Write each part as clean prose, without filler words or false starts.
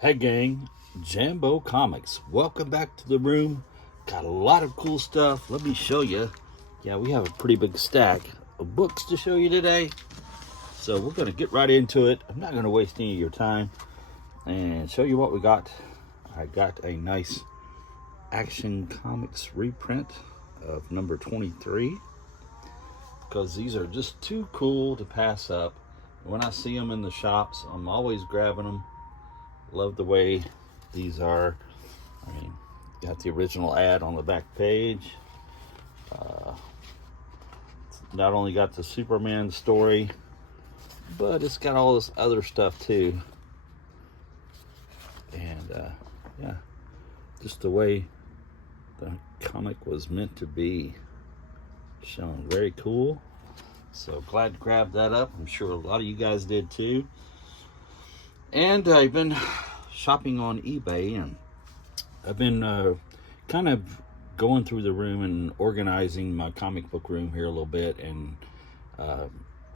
Hey gang, Jambo Comics. Welcome back to the room. Got a lot of cool stuff. Let me show you. Yeah, we have a pretty big stack of books to show you today. So we're going to get right into it. I'm not going to waste any of your time and show you what we got. I got a nice Action Comics reprint of number 23 because these are just too cool to pass up. When I see them in the shops, I'm always grabbing them. Love the way these are. I mean, got the original ad on the back page. Not only got the Superman story, but it's got all this other stuff too. And yeah, just the way the comic was meant to be. Shown very cool. So glad to grab that up. I'm sure a lot of you guys did too. And I've been shopping on eBay, and I've been kind of going through the room and organizing my comic book room here a little bit, and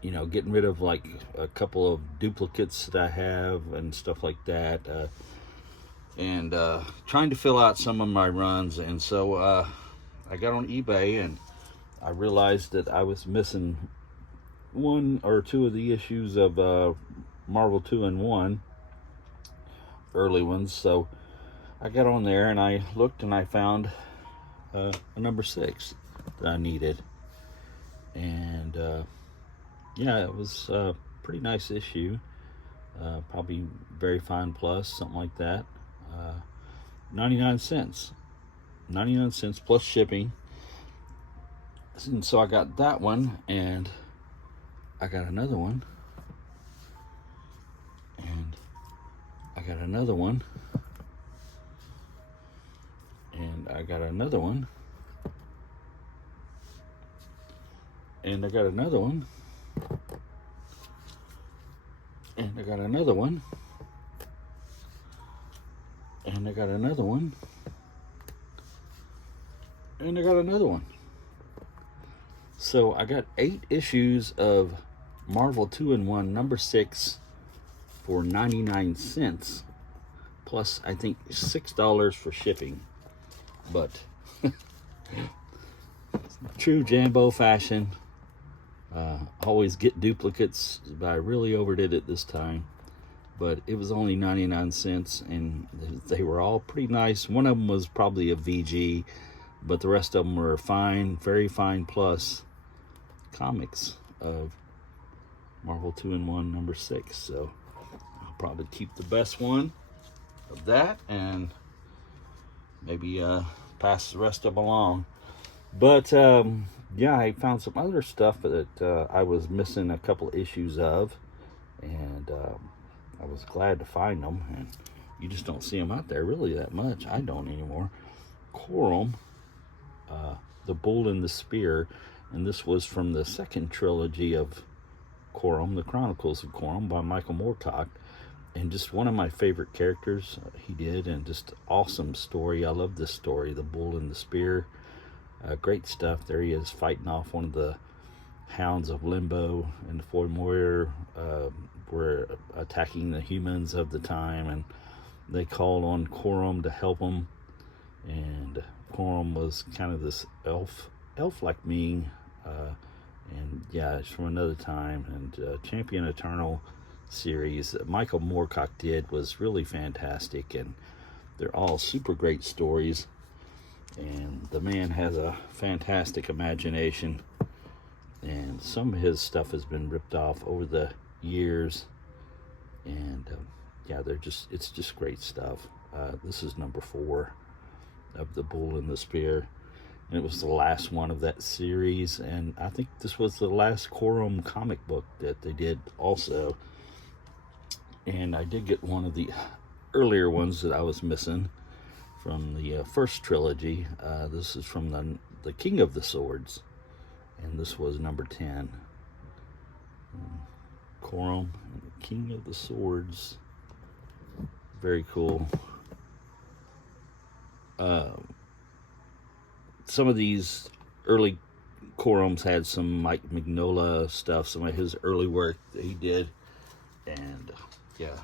getting rid of like a couple of duplicates that I have and stuff like that, and trying to fill out some of my runs. And so I got on eBay and I realized that I was missing one or two of the issues of Marvel 2-in-1, early ones. So I got on there and I looked and I found a number 6 that I needed. And yeah, it was a pretty nice issue. Probably Very Fine Plus, something like that. 99 cents. 99 cents plus shipping. And so I got that one, and I got another one, and I got another one, and I got another one, and I got another one, and I got another one, and I got another one, and I got another one. So I got 8 issues of Marvel 2-in-1 number 6 for 99 cents, plus I think $6 for shipping. But true Jambo fashion, always get duplicates, but I really overdid it this time. But it was only 99 cents, and they were all pretty nice. One of them was probably a VG, but the rest of them were fine, Very Fine Plus comics of Marvel 2-in-1 number 6. So I'll probably keep the best one of that and maybe pass the rest of them along. But yeah, I found some other stuff that I was missing a couple issues of, and I was glad to find them. And you just don't see them out there really that much. I don't anymore. Corum, The Bull and the Spear, and this was from the second trilogy of Corum, The Chronicles of Corum by Michael Moorcock. And just one of my favorite characters he did, and just awesome story. I love this story, The Bull and the Spear. Great stuff. There he is fighting off one of the hounds of Limbo, and the Foymoyer were attacking the humans of the time, and they called on Corum to help them. And Corum was kind of this elf-like being, and yeah, it's from another time. And Champion Eternal series that Michael Moorcock did was really fantastic, and they're all super great stories. And the man has a fantastic imagination, and some of his stuff has been ripped off over the years. And yeah, it's just great stuff. This is number 4 of The Bull and the Spear, and it was the last one of that series. And I think this was the last Corum comic book that they did also. And I did get one of the earlier ones that I was missing from the first trilogy. This is from the King of the Swords, and this was number 10. Corum, King of the Swords. Very cool. Some of these early Corums had some Mike Mignola stuff, some of his early work that he did. And yeah,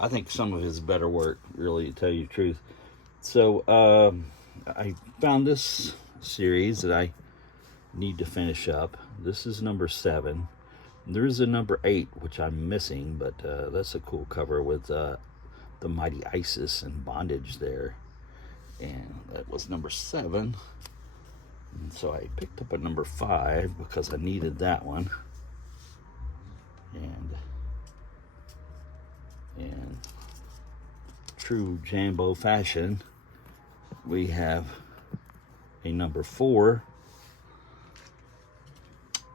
I think some of his better work, really, to tell you the truth. So I found this series that I need to finish up. This is number 7. There is a number 8, which I'm missing, but that's a cool cover with the mighty Isis and bondage there. And that was number 7. And so I picked up a number 5 because I needed that one. And in true Jambo fashion, we have a number 4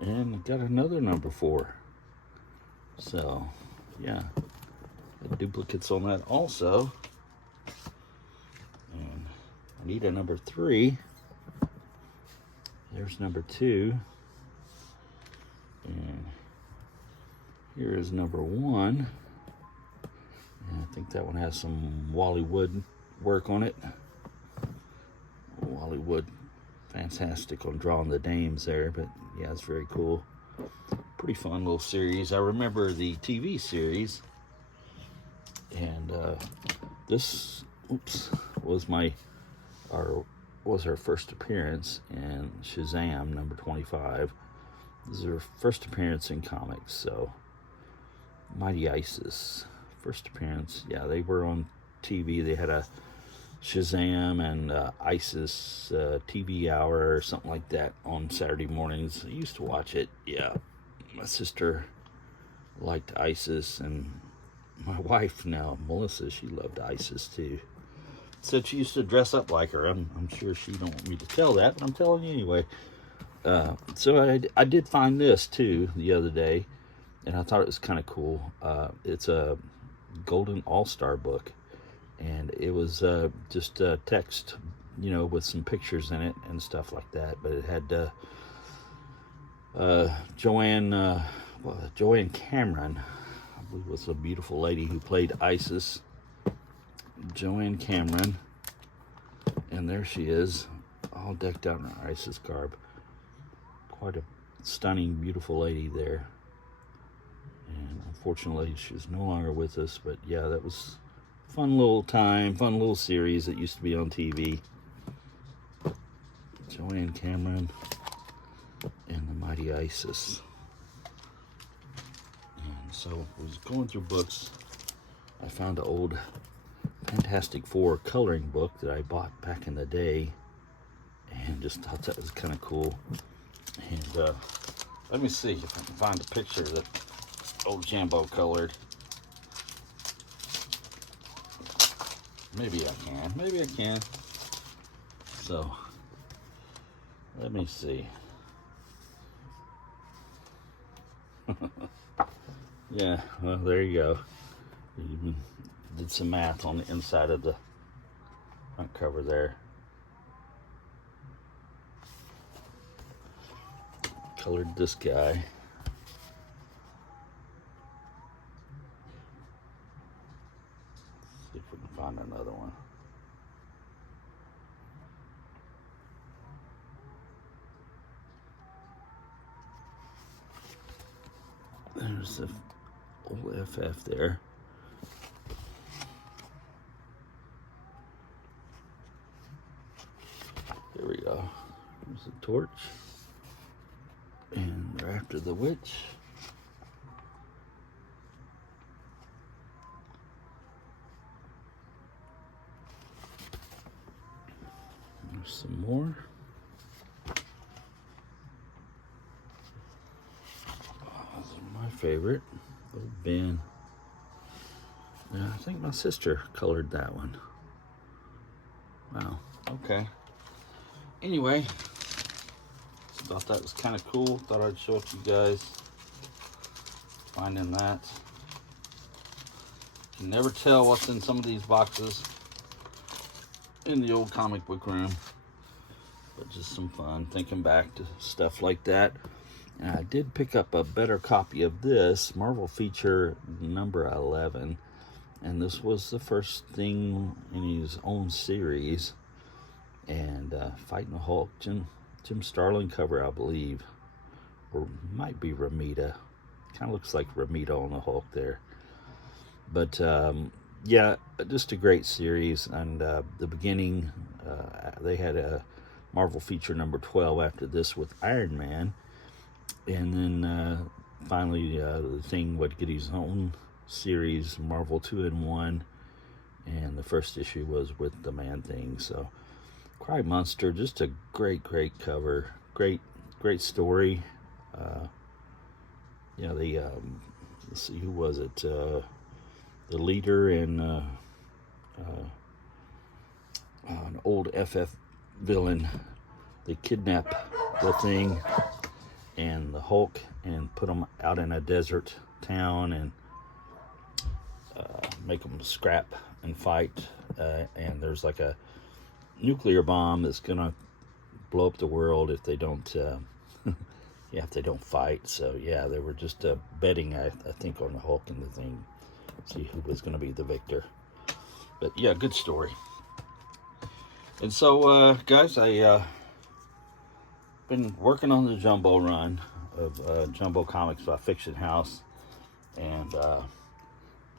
and got another number 4. So yeah, got duplicates on that also. And I need a number 3. There's number 2. And here is number 1. And I think that one has some Wally Wood work on it. Wally Wood, fantastic on drawing the dames there, but yeah, it's very cool. Pretty fun little series. I remember the TV series, and this, was her first appearance in Shazam number 25. This is her first appearance in comics. So Mighty Isis, first appearance. Yeah, they were on TV. They had a Shazam and Isis TV hour or something like that on Saturday mornings. I used to watch it. Yeah, my sister liked Isis, and my wife now, Melissa, she loved Isis too. Said she used to dress up like her. I'm sure she don't want me to tell that, but I'm telling you anyway. So I did find this too the other day, and I thought it was kind of cool. It's a Golden All-Star book, and it was just text, with some pictures in it and stuff like that. But it had Joanne Cameron, I believe, was a beautiful lady who played Isis. Joanne Cameron, and there she is, all decked out in her Isis garb. Quite a stunning, beautiful lady there. And unfortunately, she's no longer with us. But yeah, that was fun little series that used to be on TV. Joanne Cameron and the Mighty Isis. And so I was going through books. I found an old Fantastic Four coloring book that I bought back in the day, and just thought that was kind of cool. And let me see if I can find a picture that old Jambo colored. Maybe I can. So let me see. Yeah, well, there you go. Even did some math on the inside of the front cover there. Colored this guy. See if we can find another one. There's the old FF there. There we go. There's the torch. And they're after the witch. There's some more. Those are my favorite. Old Ben. Yeah, I think my sister colored that one. Wow. Okay. Anyway, thought that was kind of cool. Thought I'd show it to you guys. Finding that. You can never tell what's in some of these boxes in the old comic book room. But just some fun thinking back to stuff like that. And I did pick up a better copy of this, Marvel Feature number 11. And this was the first thing in his own series. And Fighting the Hulk, Jim Starlin cover, I believe, or might be Ramita. Kind of looks like Ramita on the Hulk there. But yeah, just a great series. And the beginning, they had a Marvel feature number 12 after this with Iron Man. And then finally, the Thing would get his own series, Marvel 2-in-1. And the first issue was with the Man-Thing. So, Cry Monster, just a great cover. Great story. You know, let's see, who was it? The leader and an old FF villain. They kidnap the Thing and the Hulk and put them out in a desert town and make them scrap and fight. And there's like a nuclear bomb that's gonna blow up the world if they don't if they don't fight. So yeah, they were just betting, I think, on the Hulk and the Thing, see who was gonna be the victor. But yeah, good story. And so guys, I been working on the jumbo run of Jumbo Comics by Fiction House, and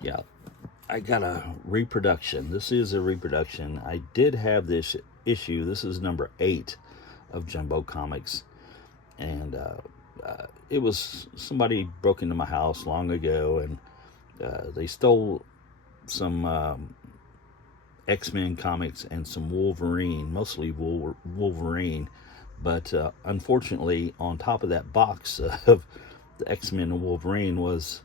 yeah, I got a reproduction. This is a reproduction. I did have this issue. This is number 8 of Jumbo Comics, and it was, somebody broke into my house long ago, and they stole some X-Men comics and some Wolverine, mostly Wolverine. But unfortunately, on top of that box of the X-Men and Wolverine was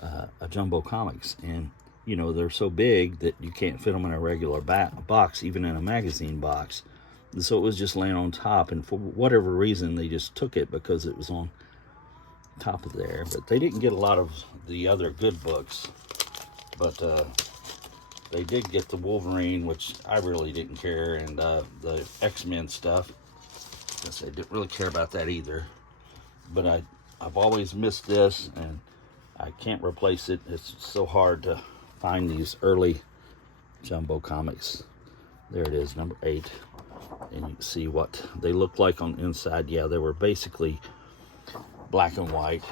a Jumbo Comics. And, you know, they're so big that you can't fit them in a regular box, even in a magazine box. And so it was just laying on top. And for whatever reason, they just took it because it was on top of there. But they didn't get a lot of the other good books. But they did get the Wolverine, which I really didn't care, and the X-Men stuff. I didn't really care about that either. But I've always missed this, and I can't replace it. It's so hard to find these early Jumbo Comics. There it is, number 8. And you can see what they look like on the inside. Yeah, they were basically black and white,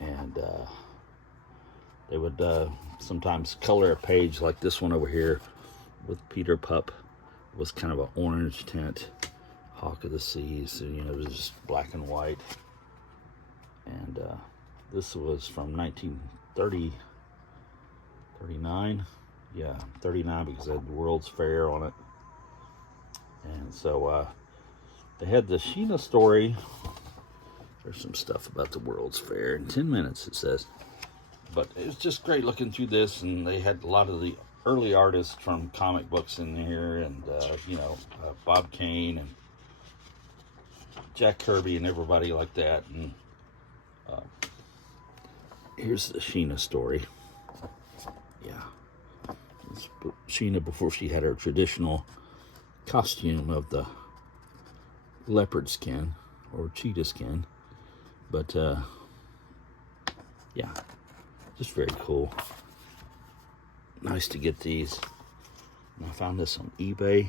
and they would sometimes color a page like this one over here with Peter Pup. It was kind of an orange tint. Hawk of the Seas, and, you know, it was just black and white. And this was from 1930, 39. Yeah, 39, because it had the World's Fair on it. And so they had the Sheena story. There's some stuff about the World's Fair in 10 minutes, it says. But it was just great looking through this, and they had a lot of the early artists from comic books in here, and you know, Bob Kane and Jack Kirby and everybody like that. And here's the Sheena story. Yeah, it's Sheena before she had her traditional costume of the leopard skin or cheetah skin. But yeah, just very cool. Nice to get these. And I found this on eBay,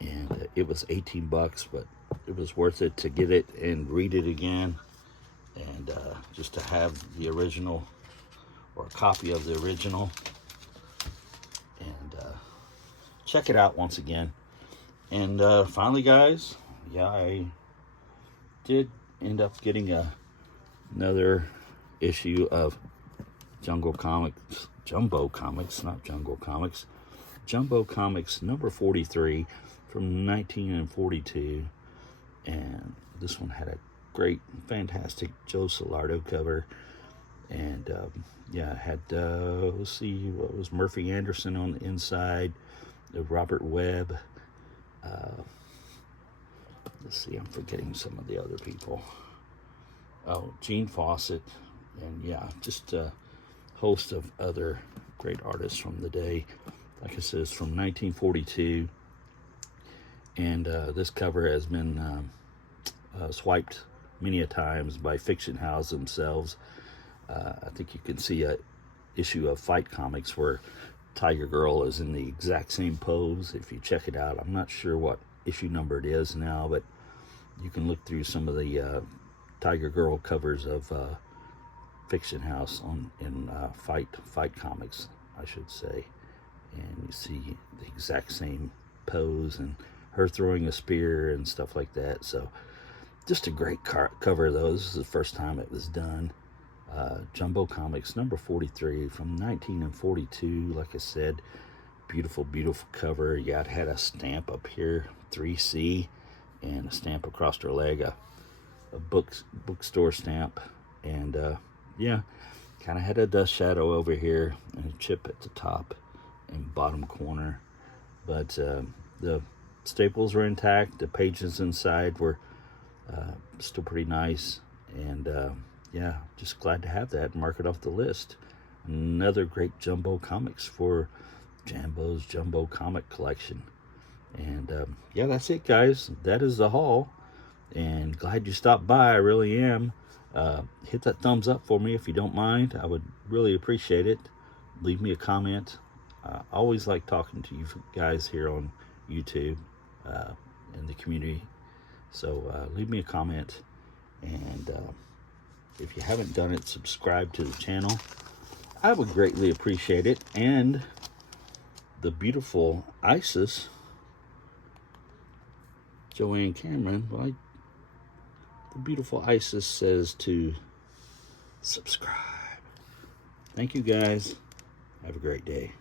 and it was $18, but it was worth it to get it and read it again, and just to have the original, or a copy of the original, and check it out once again. And finally, guys, yeah, I did end up getting another issue of Jumbo Comics, not Jungle Comics, Jumbo Comics number 43 from 1942. And this one had a great, fantastic Joe Solardo cover. And yeah, it had, let's see, what was Murphy Anderson on the inside, Robert Webb. Let's see, I'm forgetting some of the other people. Oh, Gene Fawcett. And yeah, just a host of other great artists from the day. Like I said, it's from 1942. And this cover has been swiped many a times by Fiction House themselves. I think you can see a issue of Fight Comics where Tiger Girl is in the exact same pose. If you check it out, I'm not sure what issue number it is now, but you can look through some of the Tiger Girl covers of fiction house in Fight Comics, I should say. And you see the exact same pose and her throwing a spear and stuff like that. So just a great cover though. This is the first time it was done. Jumbo Comics number 43 from 1942. Like I said, beautiful, beautiful cover. Yeah, it had a stamp up here, 3C, and a stamp across her leg, a bookstore stamp. And yeah, kind of had a dust shadow over here and a chip at the top and bottom corner. But the staples were intact. The pages inside were still pretty nice. And yeah, just glad to have that and mark it off the list. Another great Jumbo Comics for Jambo's Jumbo Comic Collection. And yeah, that's it, guys. That is the haul. And glad you stopped by. I really am. Hit that thumbs up for me if you don't mind. I would really appreciate it. Leave me a comment. I always like talking to you guys here on YouTube in the community. So leave me a comment. And if you haven't done it, subscribe to the channel. I would greatly appreciate it. And the beautiful Isis, Joanne Cameron, well, the beautiful Isis says to subscribe. Thank you, guys. Have a great day.